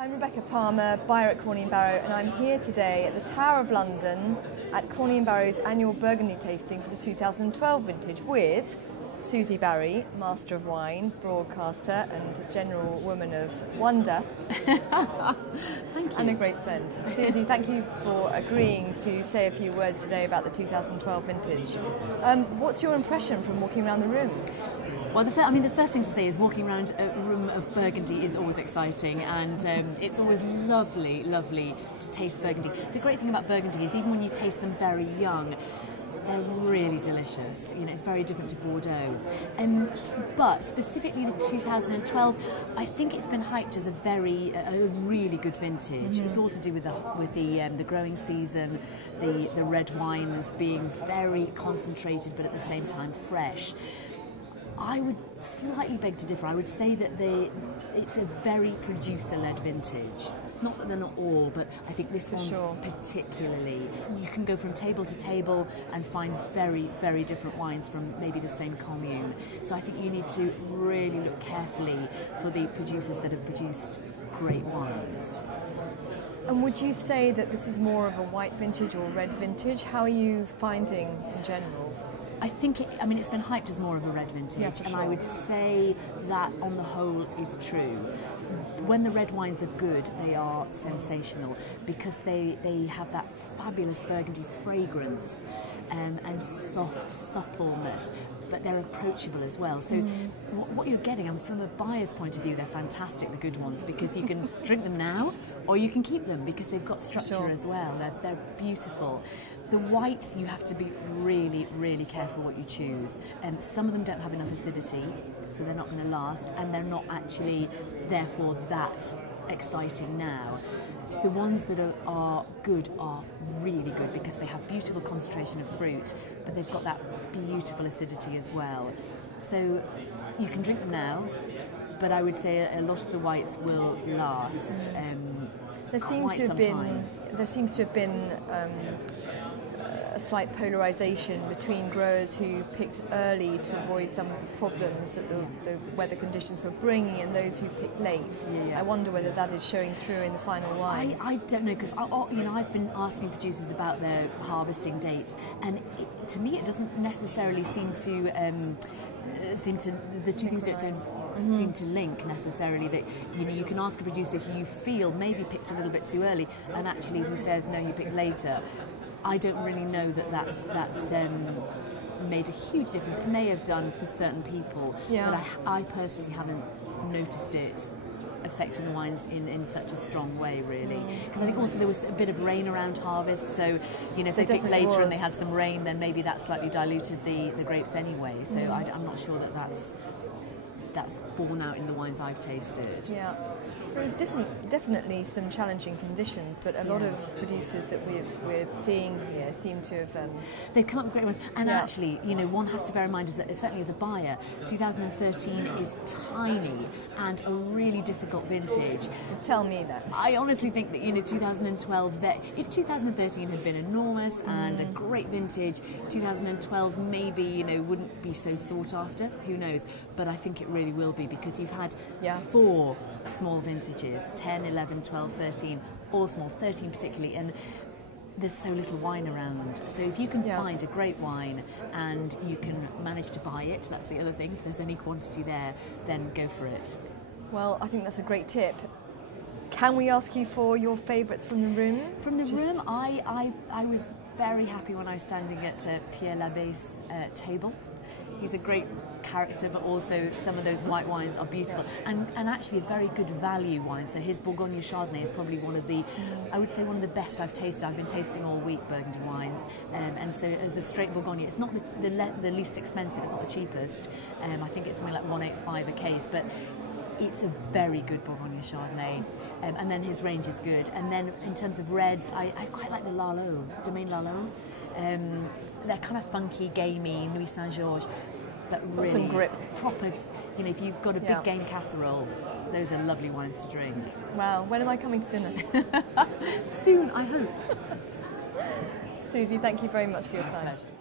I'm Rebecca Palmer, buyer at Corney Barrow, and I'm here today at the Tower of London at Corney Barrow's annual Burgundy Tasting for the 2012 vintage with Susie Barrie, Master of Wine, broadcaster and general woman of wonder. Thank you. And a great friend. Susie, thank you for agreeing to say a few words today about the 2012 vintage. What's your impression from walking around the room? Well, the first thing to say is walking around a room of Burgundy is always exciting, and it's always lovely, lovely to taste Burgundy. The great thing about Burgundy is even when you taste them very young, they're really delicious. You know, it's very different to Bordeaux. But specifically the 2012, I think it's been hyped as a really good vintage. Mm-hmm. It's all to do with the growing season, the red wines being very concentrated but at the same time fresh. I would slightly beg to differ. I would say that it's a very producer-led vintage. Not that they're not all, but I think this one particularly. You can go from table to table and find very, very different wines from maybe the same commune. So I think you need to really look carefully for the producers that have produced great wines. And would you say that this is more of a white vintage or red vintage? How are you finding in general? I think it's been hyped as more of a red vintage, and I would say that on the whole is true. When the red wines are good, they are sensational because they have that fabulous Burgundy fragrance and soft suppleness, but they're approachable as well. So what you're getting, and from a buyer's point of view, they're fantastic, the good ones, because you can drink them now or you can keep them because they've got structure as well. They're beautiful. The whites, you have to be really, really careful what you choose. Some of them don't have enough acidity, so they're not going to last, and they're not actually, therefore, that exciting now. The ones that are good are really good because they have beautiful concentration of fruit, but they've got that beautiful acidity as well. So you can drink them now, but I would say a lot of the whites will last There seems to have been a slight polarisation between growers who picked early to avoid some of the problems that the weather conditions were bringing and those who picked late. I wonder whether that is showing through in the final wines. I don't know, because I've been asking producers about their harvesting dates, and to me it doesn't necessarily seem to the two things don't seem to link necessarily. That you can ask a producer who you feel maybe picked a little bit too early, and actually who says no, you picked later. I don't really know that that's made a huge difference. It may have done for certain people, but I personally haven't noticed it affecting the wines in such a strong way, really. Because I think also there was a bit of rain around harvest, so if they picked later and they had some rain, then maybe that slightly diluted the grapes anyway. So I'm not sure that that's borne out in the wines I've tasted. Yeah, there was definitely some challenging conditions, but a lot of producers that we're seeing here seem to have they've come up with great ones. And actually, one has to bear in mind, certainly as a buyer, 2013 is tiny and a really difficult vintage. Tell me that. I honestly think that 2012, that if 2013 had been enormous and a great vintage, 2012 maybe wouldn't be so sought after. Who knows? But I think it really will be, because you've had 4 small vintages, 10, 11, 12, 13, all small, 13 particularly, and there's so little wine around. So if you can find a great wine and you can manage to buy it, that's the other thing, if there's any quantity there, then go for it. Well, I think that's a great tip. Can we ask you for your favourites from the room? From the room, I was very happy when I was standing at Pierre Labbé's table. He's a great character, but also some of those white wines are beautiful and actually a very good value wine. So his Bourgogne Chardonnay is probably one of the, I would say, one of the best I've tasted. I've been tasting all week Burgundy wines, and so as a straight Bourgogne, it's not the least expensive, it's not the cheapest. I think it's something like $185 a case, but it's a very good Bourgogne Chardonnay, and then his range is good. And then in terms of reds, I quite like the Lalot, Domaine Lalot. They're kind of funky, gamey, Louis Saint-Georges, but really some grip. Proper. If you've got a big game casserole, those are lovely wines to drink. Wow, when am I coming to dinner? Soon, I hope. Susie, thank you very much for your time. Pleasure.